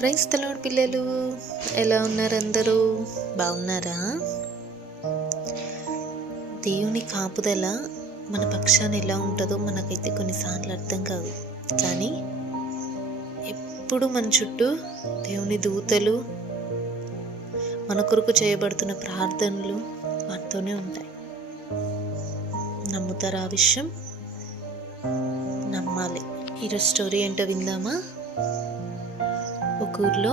Praise the lord పిల్లలు, ఎలా ఉన్నారు? అందరూ బాగున్నారా? దేవుని కాపుదల మన పక్షాన ఎలా ఉంటుందో మనకైతే కొన్నిసార్లు అర్థం కాదు. కానీ ఎప్పుడు మన చుట్టూ దేవుని దూతలు మన కొరకు చేయబడుతున్న ప్రార్థనలు మనతోనే ఉంటాయి. నమ్ముతారా? ఆ విషయం నమ్మాలి. ఈరోజు స్టోరీ ఏంటో విందామా? ఒక ఊర్లో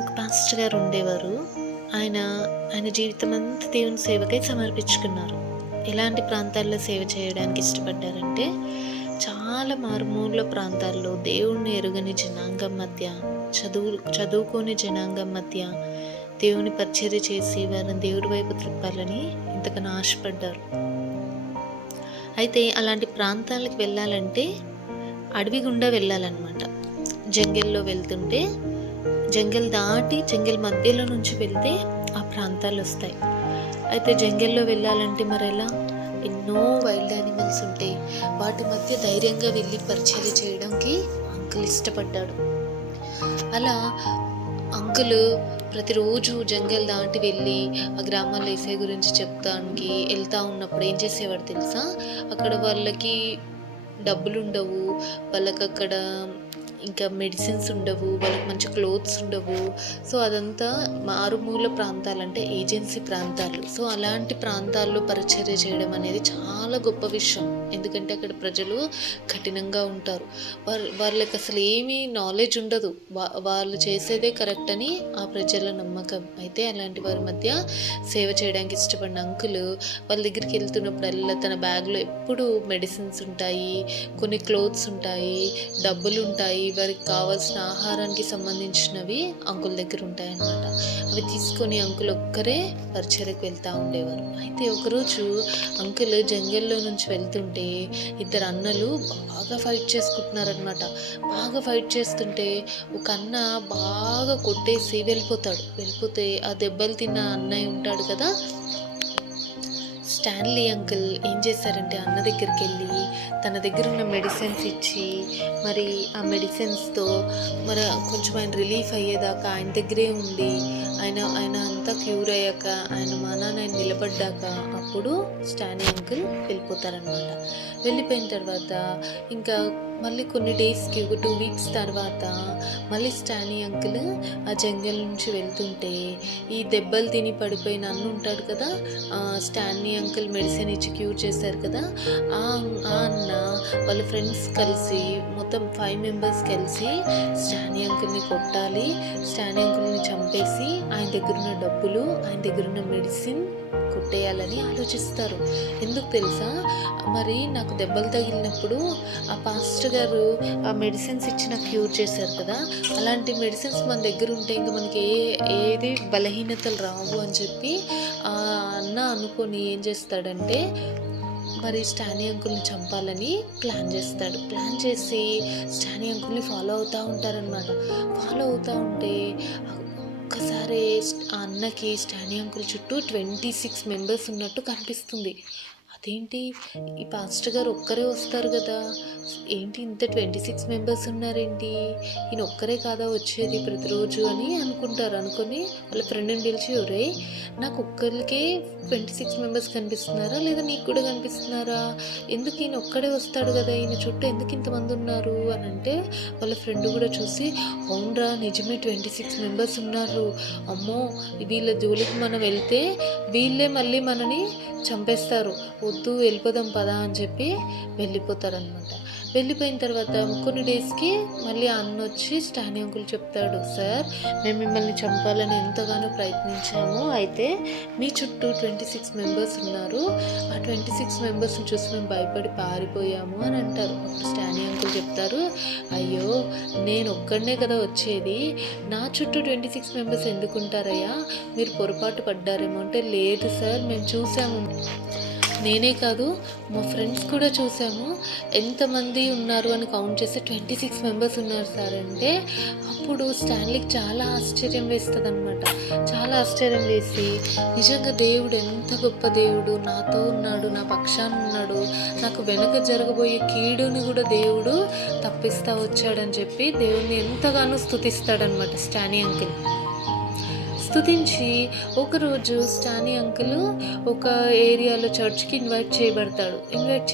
ఒక పాస్టర్ గారు ఉండేవారు. ఆయన జీవితం అంతా దేవుని సేవకై సమర్పించుకున్నారు. ఎలాంటి ప్రాంతాల్లో సేవ చేయడానికి ఇష్టపడ్డారంటే, చాలా మారుమూల ప్రాంతాల్లో దేవుణ్ణి ఎరుగని జనాంగం మధ్య, చదువుకోని జనాంగం మధ్య దేవుని పరిచర్య చేసి వారిని దేవుడి వైపు త్రిప్పాలని ఇంతకన్నా ఆశపడ్డారు. అయితే అలాంటి ప్రాంతాలకు వెళ్ళాలంటే అడవి గుండా వెళ్ళాలన్నమాట. జంగల్లో వెళ్తుంటే జంగల్ దాటి జంగల్ మధ్యలో నుంచి వెళ్తే ఆ ప్రాంతాలు వస్తాయి. అయితే జంగల్లో వెళ్ళాలంటే మరెలా? ఎన్నో వైల్డ్ యానిమల్స్ ఉంటాయి. వాటి మధ్య ధైర్యంగా వెళ్ళి పరిచర్య చేయడానికి అంకుల్ ఇష్టపడ్డాడు. అలా అంకుల్ ప్రతిరోజు జంగల్ దాటి వెళ్ళి ఆ గ్రామాల్లో ఏసై గురించి చెప్తానికి వెళ్తూ ఉన్నప్పుడు ఏం చేసేవాడు తెలుసా? అక్కడ వాళ్ళకి డబ్బులు ఉండవు, వాళ్ళకి అక్కడ ఇంకా మెడిసిన్స్ ఉండవు, వాళ్ళకి మంచి క్లోత్స్ ఉండవు. సో అదంతా మారుమూల ప్రాంతాలు, అంటే ఏజెన్సీ ప్రాంతాలు. సో అలాంటి ప్రాంతాల్లో పరిచర్య చేయడం అనేది చాలా గొప్ప విషయం. ఎందుకంటే అక్కడ ప్రజలు కఠినంగా ఉంటారు. వాళ్ళకి అసలు ఏమీ నాలెడ్జ్ ఉండదు. వాళ్ళు చేసేదే కరెక్ట్ అని ఆ ప్రజల నమ్మకం. అయితే అలాంటి వారి మధ్య సేవ చేయడానికి ఇష్టపడిన అంకుల్ వాళ్ళ దగ్గరికి వెళ్తున్నప్పుడల్లా తన బ్యాగ్లో ఎప్పుడు మెడిసిన్స్ ఉంటాయి, కొన్ని క్లోత్స్ ఉంటాయి, డబ్బులు ఉంటాయి, వారికి కావాల్సిన ఆహారానికి సంబంధించినవి అంకుల్ దగ్గర ఉంటాయన్నమాట. అవి తీసుకొని అంకుల్ ఒక్కరే పరిచర్యకు వెళ్తూ ఉండేవారు. అయితే ఒకరోజు అంకుల్ జంగల్లో నుంచి వెళ్తుంటే ఇద్దరు అన్నలు బాగా ఫైట్ చేసుకుంటున్నారనమాట. బాగా ఫైట్ చేస్తుంటే ఒక అన్న బాగా కొట్టేసి వెళ్ళిపోతే ఆ దెబ్బలు తిన్న అన్నయ్య ఉంటాడు కదా, స్టాన్లీ అంకుల్ ఏం చేశారంటే అన్న దగ్గరికి వెళ్ళి తన దగ్గర ఉన్న మెడిసిన్స్ ఇచ్చి, మరి ఆ మెడిసిన్స్తో మరి కొంచెం ఆయన రిలీఫ్ అయ్యేదాకా ఆయన దగ్గరే ఉండి ఆయన అంతా క్యూర్ అయ్యాక ఆయన మానాన ఆయన నిలబడ్డాక అప్పుడు స్టాన్లీ అంకుల్ వెళ్ళిపోతారనమాట. వెళ్ళిపోయిన తర్వాత ఇంకా మళ్ళీ కొన్ని డేస్కి, ఒక 2 వీక్స్ తర్వాత మళ్ళీ స్టాన్లీ అంకుల్ ఆ జంగల్ నుంచి వెళ్తుంటే ఈ దెబ్బలు తిని పడిపోయిన అన్న ఉంటాడు కదా, స్టాన్లీ అంకుల్ మెడిసిన్ ఇచ్చి క్యూర్ చేశారు కదా, ఆ అన్న వాళ్ళ ఫ్రెండ్స్ కలిసి మొత్తం 5 మెంబర్స్ కలిసి స్టాన్లీ అంకుల్ని కొట్టాలి, స్టాన్లీ అంకుల్ని చంపేసి ఆయన దగ్గర ఉన్న డబ్బులు, ఆయన దగ్గర ఉన్న మెడిసిన్ కొట్టేయాలని ఆలోచిస్తారు. ఎందుకు తెలుసా? మరి నాకు దెబ్బలు తగిలినప్పుడు ఆ పాస్టర్ గారు ఆ మెడిసిన్స్ ఇచ్చి నాకు క్యూర్ చేశారు కదా, అలాంటి మెడిసిన్స్ మన దగ్గర ఉంటే ఇంకా మనకి ఏది బలహీనతలు రావు అని చెప్పి ఆ అన్న అనుకొని ఏం చేస్తాడంటే మరి స్టాన్లీ అంకుల్ని చంపాలని ప్లాన్ చేసి స్టాన్లీ అంకుల్ని ఫాలో అవుతూ ఉంటారనమాట. ఫాలో అవుతూ ఉంటే ఒక్కసారి ఆ అన్నకి స్టాన్లీ అంకుల్ చుట్టూ 26 మెంబర్స్ ఉన్నట్టు కనిపిస్తుంది. అదేంటి, ఈ పాస్టర్ గారు ఒక్కరే వస్తారు కదా, ఏంటి ఇంత 26 మెంబర్స్ ఉన్నారేంటి, ఈయన ఒక్కరే కాదా వచ్చేది ప్రతిరోజు అని అనుకొని వాళ్ళ ఫ్రెండ్ని పిలిచి, ఒరే నాకు ఒక్కరికే 26 మెంబర్స్ కనిపిస్తున్నారా, లేదా నీకు కూడా కనిపిస్తున్నారా, ఎందుకు ఈయన ఒక్కడే వస్తాడు కదా, ఈయన చుట్టూ ఎందుకు ఇంతమంది ఉన్నారు అని అంటే వాళ్ళ ఫ్రెండ్ కూడా చూసి, అవునరా నిజమే 26 మెంబర్స్ ఉన్నారు, అమ్మో వీళ్ళ జోలికి మనం వెళ్తే వీళ్ళే మళ్ళీ మనని చంపేస్తారు, వద్దు వెళ్ళిపోదాం పదా అని చెప్పి వెళ్ళిపోతారనమాట. వెళ్ళిపోయిన తర్వాత కొన్ని డేస్కి మళ్ళీ అన్న వచ్చి స్టాన్లీ అంకుల్ చెప్తాడు, సార్ మేము మిమ్మల్ని చంపాలని ఎంతగానో ప్రయత్నించాము, అయితే మీ చుట్టూ 26 మెంబర్స్ ఉన్నారు, ఆ 26 మెంబర్స్ని చూసి మేము భయపడి పారిపోయాము అని అంటారు. అప్పుడు స్టాన్లీ అంకుల్ చెప్తారు, అయ్యో నేను ఒక్కడనే కదా వచ్చేది, నా చుట్టూ 26 మెంబర్స్ ఎందుకుంటారయ్యా, మీరు పొరపాటు పడ్డారేమో అంటే, లేదు సార్ మేము చూసాము, నేనే కాదు, మా ఫ్రెండ్స్ కూడా చూసాము. ఎంతమంది ఉన్నారు అని కౌంట్ చేస్తే 26 మెంబర్స్ ఉన్నారు సార్ అంటే, అప్పుడు స్టాన్లీకి చాలా ఆశ్చర్యం వేస్తుందనమాట. చాలా ఆశ్చర్యం వేసి, నిజంగా దేవుడు ఎంత గొప్ప దేవుడు, నాతో ఉన్నాడు, నా పక్షాన ఉన్నాడు, నాకు వెనక జరగబోయే కీడుని కూడా దేవుడు తప్పిస్తా వచ్చాడని చెప్పి దేవుడిని ఎంతగానో స్తుతిస్తాడనమాట స్టానీ అంకిల్. స్తుతించి ఒకరోజు స్టానీ అంకుల్ ఒక ఏరియాలో చర్చ్కి ఇన్వైట్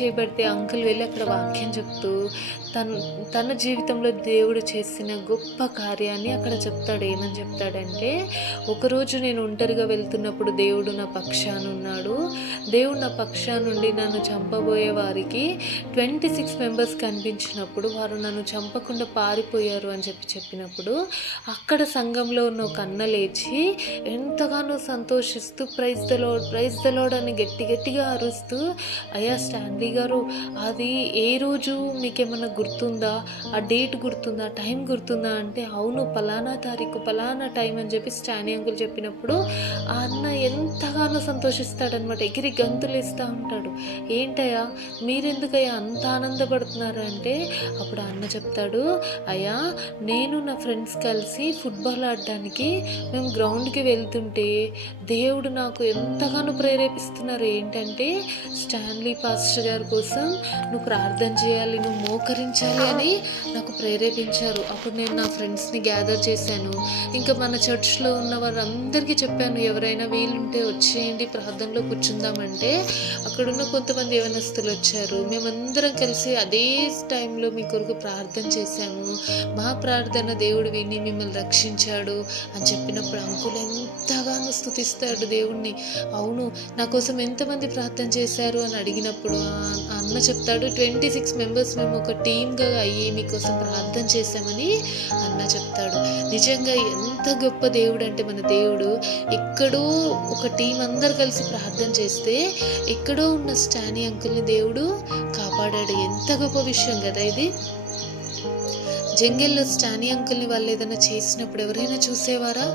చేయబడితే అంకుల్ వెళ్ళి అక్కడ వాక్యం చెప్తూ తన జీవితంలో దేవుడు చేసిన గొప్ప కార్యాన్ని అక్కడ చెప్తాడు. ఏమని చెప్తాడంటే, ఒకరోజు నేను ఒంటరిగా వెళ్తున్నప్పుడు దేవుడు నా పక్షాన ఉన్నాడు, దేవుడు నా పక్షానుండి నన్ను చంపబోయే వారికి 26 మెంబర్స్ కనిపించినప్పుడు వారు నన్ను చంపకుండా పారిపోయారు అని చెప్పినప్పుడు అక్కడ సంఘంలో ఉన్న ఒక అన్న లేచి ఎంతగానో సంతోషిస్తూ ప్రైజ్ ద లార్డ్ అని గట్టిగా అరుస్తూ, అయ్యా స్టాన్లీ గారు, అది ఏ రోజు మీకేమన్నా గుర్తుందా, ఆ డేట్ గుర్తుందా, టైం గుర్తుందా అంటే, అవును పలానా తారీఖు పలానా టైం అని చెప్పి స్టానీ అంకుల్ చెప్పినప్పుడు ఆ అన్న ఎంతగానో సంతోషిస్తాడనమాట. ఎగిరి గంతులు ఇస్తూ ఉంటాడు. ఏంటయ్యా మీరెందుకయ్యా అంత ఆనందపడుతున్నారు అంటే, అప్పుడు ఆ అన్న చెప్తాడు, అయ్యా నేను నా ఫ్రెండ్స్ కలిసి ఫుట్బాల్ ఆడడానికి మేము గ్రౌండ్కి వెళ్తుంటే దేవుడు నాకు ఎంతగానో ప్రేరేపిస్తున్నారు. ఏంటంటే, స్టాన్లీ పాస్టర్ గారి కోసం నువ్వు ప్రార్థన చేయాలి, నువ్వు మోకరించాలి అని నాకు ప్రేరేపించారు. అప్పుడు నేను నా ఫ్రెండ్స్ని గ్యాదర్ చేశాను. ఇంకా మన చర్చ్లో ఉన్న వారందరికీ చెప్పాను, ఎవరైనా వీలుంటే వచ్చేయండి ప్రార్థనలో కూర్చుందామంటే అక్కడున్న కొంతమంది యవనస్తులు వచ్చారు. మేమందరం కలిసి అదే టైంలో మీ కొరకు ప్రార్థన చేశాము. మా ప్రార్థన దేవుడు విని మిమ్మల్ని రక్షించాడు అని చెప్పినప్పుడు అంకుల్ ఎంతగానో స్తుతిస్తాడు దేవుణ్ణి. అవును నా కోసం ఎంతమంది ప్రార్థన చేశారు అని అడిగినప్పుడు ఆ అన్న చెప్తాడు, 26 మెంబర్స్ మేము ఒక టీమ్గా అయ్యి మీకోసం ప్రార్థన చేశామని అన్న చెప్తాడు. నిజంగా ఎంత గొప్ప దేవుడు అంటే మన దేవుడు, ఎక్కడో ఒక టీం అందరు కలిసి ప్రార్థన చేస్తే ఎక్కడో ఉన్న స్టానీ అంకుల్ని దేవుడు కాపాడాడు. ఎంత గొప్ప విషయం కదా ఇది. జంగిల్లో స్టానీ అంకుల్ని వాళ్ళు ఏదైనా చేసినప్పుడు ఎవరైనా చూసేవారా?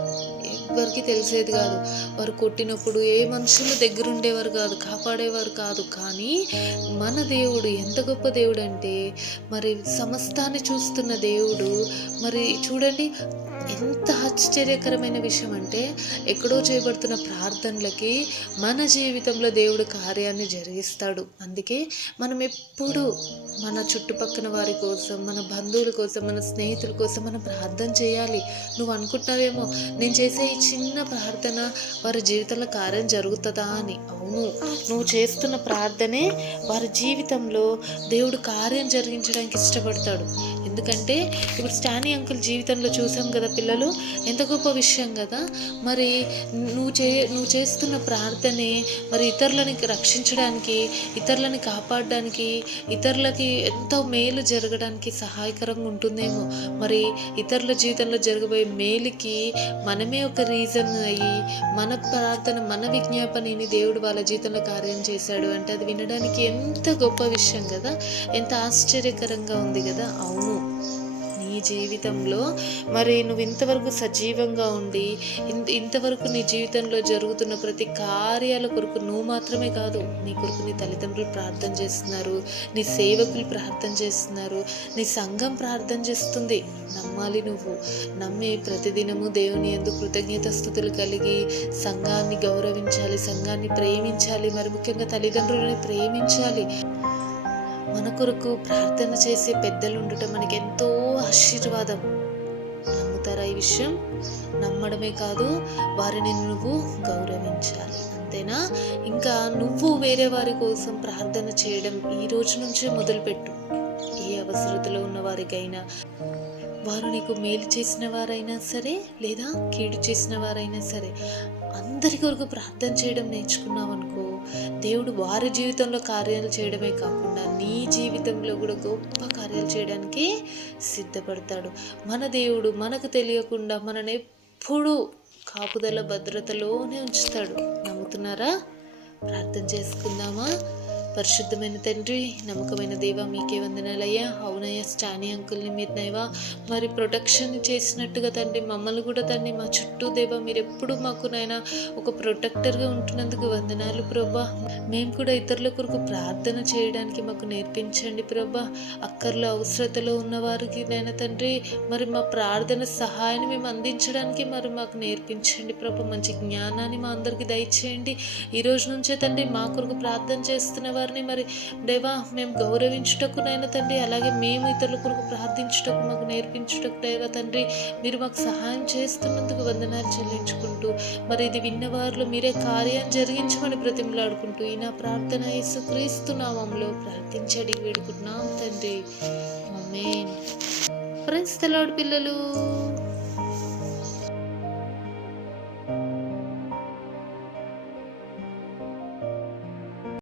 ఎవరికి తెలిసేది కాదు. వారు కొట్టినప్పుడు ఏ మనుషులు దగ్గరుండేవారు కాదు, కాపాడేవారు కాదు. కానీ మన దేవుడు ఎంత గొప్ప దేవుడు అంటే, మరి సమస్తాన్ని చూస్తున్న దేవుడు. మరి చూడండి ఎంత ఆశ్చర్యకరమైన విషయం అంటే, ఎక్కడో చేయబడుతున్న ప్రార్థనలకి మన జీవితంలో దేవుడు కార్యాన్ని జరిగిస్తాడు. అందుకే మనం ఎప్పుడు మన చుట్టుపక్కల వారి కోసం, మన బంధువుల కోసం, మన స్నేహితుల కోసం మనం ప్రార్థన చేయాలి. నువ్వు అనుకుంటున్నావేమో, నేను చేసే ఈ చిన్న ప్రార్థన వారి జీవితంలో కార్యం జరుగుతుందా అని. అవును, నువ్వు చేస్తున్న ప్రార్థనే వారి జీవితంలో దేవుడు కార్యం జరిగించడానికి ఇష్టపడతాడు. ఎందుకంటే ఇప్పుడు స్టానీ అంకుల్ జీవితంలో చూసాం కదా పిల్లలు, ఎంత గొప్ప విషయం కదా. మరి నువ్వు చేస్తున్న ప్రార్థనే మరి ఇతరులని రక్షించడానికి, ఇతరులని కాపాడడానికి, ఇతరులకి ఎంతో మేలు జరగడానికి సహాయకరంగా ఉంటుందేమో. మరి ఇతరుల జీవితంలో జరగబోయే మేలుకి మనమే ఒక రీజన్ అయ్యి మన ప్రార్థన, మన విజ్ఞాపనని దేవుడు వాళ్ళ జీవితంలో కార్యం చేశాడు అంటే అది వినడానికి ఎంత గొప్ప విషయం కదా, ఎంత ఆశ్చర్యకరంగా ఉంది కదా. అవును, నీ జీవితంలో మరి నువ్వు ఇంతవరకు సజీవంగా ఉండి ఇంతవరకు నీ జీవితంలో జరుగుతున్న ప్రతి కార్యాల కొరకు నువ్వు మాత్రమే కాదు, నీ కొరకు నీ తల్లిదండ్రులు ప్రార్థన చేస్తున్నారు, నీ సేవకులు ప్రార్థన చేస్తున్నారు, నీ సంఘం ప్రార్థన చేస్తుంది. నమ్మాలి, నువ్వు నమ్మి ప్రతిదినము దేవుని యందు కృతజ్ఞతాస్తుతులు కలిగి సంఘాన్ని గౌరవించాలి, సంఘాన్ని ప్రేమించాలి, మరి ముఖ్యంగా తల్లిదండ్రులని ప్రేమించాలి. మన కొరకు ప్రార్థన చేసే పెద్దలు ఉండటం మనకి ఎంతో ఆశీర్వాదం. నమ్ముతారా ఈ విషయం? నమ్మడమే కాదు, వారిని నువ్వు గౌరవించాలి. అంతేనా? ఇంకా నువ్వు వేరే వారి కోసం ప్రార్థన చేయడం ఈ రోజు నుంచే మొదలుపెట్టు. ఏ అవసరతలో ఉన్న వారికైనా, వారు నీకు మేలు చేసిన వారైనా సరే లేదా కీడు చేసిన వారైనా సరే, అందరి కొరకు ప్రార్థన చేయడం నేర్చుకున్నావు అనుకో, దేవుడు వారి జీవితంలో కార్యాలు చేయడమే కాకుండా నీ జీవితంలో కూడా గొప్ప కార్యాలు చేయడానికి సిద్ధపడతాడు. మన దేవుడు మనకు తెలియకుండా మనని ఎప్పుడూ కాపుదల భద్రతలోనే ఉంచుతాడు. నమ్ముతున్నారా? ప్రార్థన చేసుకుందామా? పరిశుద్ధమైన తండ్రి, నమ్మకమైన దేవ మీకే వందనాలయ్యా. అవునయ్యా, స్టానీ అంకుల్ని మీరు దేవా మరి ప్రొటెక్షన్ చేసినట్టుగా తండ్రి మమ్మల్ని కూడా తండ్రి మా చుట్టూ దేవా మీరు ఎప్పుడు మాకు నాయన ఒక ప్రొటెక్టర్గా ఉంటున్నందుకు వందనాలు ప్రభా. మేము కూడా ఇతరుల కొరకు ప్రార్థన చేయడానికి మాకు నేర్పించండి ప్రభా. అక్కర్లో అవసరతలో ఉన్న వారికి నైనా తండ్రి మరి మా ప్రార్థన సహాయాన్ని మేము అందించడానికి మరి మాకు నేర్పించండి ప్రభా. మంచి జ్ఞానాన్ని మా అందరికీ దయచేయండి. ఈ రోజు నుంచే తండ్రి మా కొరకు ప్రార్థన చేస్తున్న వారిని మరి దేవా మేము గౌరవించుటకు నైనా తండ్రి, అలాగే మేము ఇతరుల కొరకు ప్రార్థించుటకు మాకు నేర్పించుటకు దేవా తండ్రి మీరు మాకు సహాయం చేస్తున్నందుకు వందనాలు చెల్లించుకుంటూ మరి ఇది విన్నవారిలో మీరే కార్యాన్ని జరిగించమని బ్రతిమలాడుకుంటూ ఈ నా ప్రార్థన యేసుక్రీస్తు నామములో ప్రార్థించడి వేడుకుంటున్నాం తండ్రి. ఆమేన్. ప్రైజ్ ది లార్డ్ పిల్లలు.